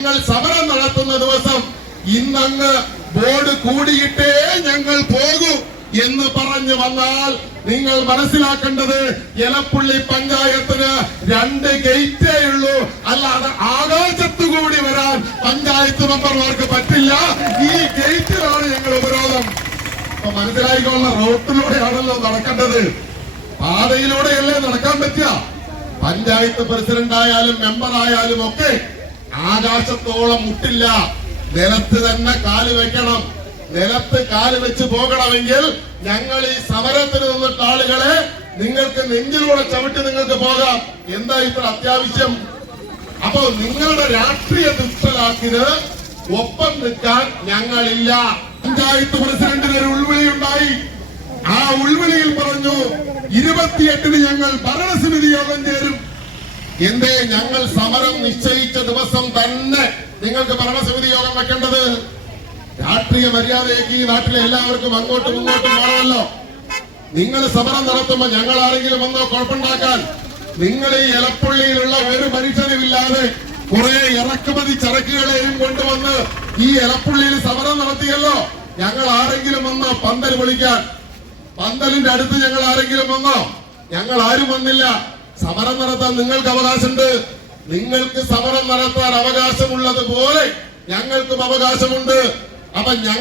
ഞങ്ങൾ സമരം നടത്തുന്ന ദിവസം ഇന്നങ്ങ് ബോർഡ് കൂടിയിട്ടേ ഞങ്ങൾ പോകൂ എന്ന് പറഞ്ഞു വന്നാൽ നിങ്ങൾ മനസ്സിലാക്കേണ്ടത് എലപ്പുള്ളി പഞ്ചായത്തിന് രണ്ട് ഗേറ്റേ ഉള്ളൂ. അല്ലാതെ ആകാശത്തു കൂടി വരാൻ പഞ്ചായത്ത് മെമ്പർമാർക്ക് പറ്റില്ല. ഈ ഗേറ്റിലാണ് ഞങ്ങൾ ഉപരോധം. അപ്പൊ മനസ്സിലായിക്കൊള്ള റോട്ടിലൂടെയാണല്ലോ നടക്കേണ്ടത്. പാതയിലൂടെയല്ലേ നടക്കാൻ പറ്റുക? പഞ്ചായത്ത് പ്രസിഡന്റ് ആയാലും മെമ്പർ ആയാലും ഒക്കെ ആകാശത്തോളം മുട്ടില്ല. നിലത്ത് തന്നെ കാൽ വെക്കണം. നിലത്ത് കാൽ വെച്ച് പോകണമെങ്കിൽ ഞങ്ങൾ ഈ സമരത്തിന് നിന്നിട്ട് ആളുകളെ നിങ്ങൾക്ക് നെഞ്ചിലൂടെ ചവിട്ടി നിങ്ങൾക്ക് പോകാം. എന്താ ഇത്ര അത്യാവശ്യം? അപ്പോ നിങ്ങളുടെ രാഷ്ട്രീയ ദുഷ്ടലാക്കിന് ഒപ്പം നിൽക്കാൻ ഞങ്ങളില്ല. പഞ്ചായത്ത് പ്രസിഡന്റിന് ഒരു ഉൾവിളി ഉണ്ടായി ആ ഉൾവിളിയിൽ പറഞ്ഞു ഇരുപത്തിയെട്ടിന് ഞങ്ങൾ ഭരണസമിതി യോഗം ചേരും. എന്തേ ഞങ്ങൾ സമരം നിശ്ചയിച്ച ദിവസം തന്നെ നിങ്ങൾക്ക് ഭരണസമിതി യോഗം വെക്കേണ്ടത്? രാഷ്ട്രീയ മര്യാദയ്ക്ക് ഈ നാട്ടിലെ എല്ലാവർക്കും അങ്ങോട്ടും ഇങ്ങോട്ടും വേണമല്ലോ നിങ്ങൾ സമരം നടത്തുമ്പോ ഞങ്ങൾ ആരെങ്കിലും വന്നോ കുഴപ്പമുണ്ടാക്കാൻ? നിങ്ങൾ ഈ ഇലപ്പുള്ളിയിലുള്ള ഒരു മനുഷ്യനുമില്ലാതെ കുറെ ഇറക്കുമതി ചരക്കുകളെയും കൊണ്ടുവന്ന് ഈ ഇലപ്പുള്ളിയിൽ സമരം നടത്തിയല്ലോ? ഞങ്ങൾ ആരെങ്കിലും വന്നോ പന്തൽ വിളിക്കാൻ പന്തലിന്റെ അടുത്ത് ഞങ്ങൾ ആരെങ്കിലും വന്നോ? ഞങ്ങൾ ആരും വന്നില്ല. സമരം നടത്താൻ നിങ്ങൾക്ക് അവകാശമുണ്ട്. നിങ്ങൾക്ക് സമരം നടത്താൻ അവകാശമുള്ളത് പോലെ ഞങ്ങൾക്കും അവകാശമുണ്ട്. അപ്പൊ ഞങ്ങൾ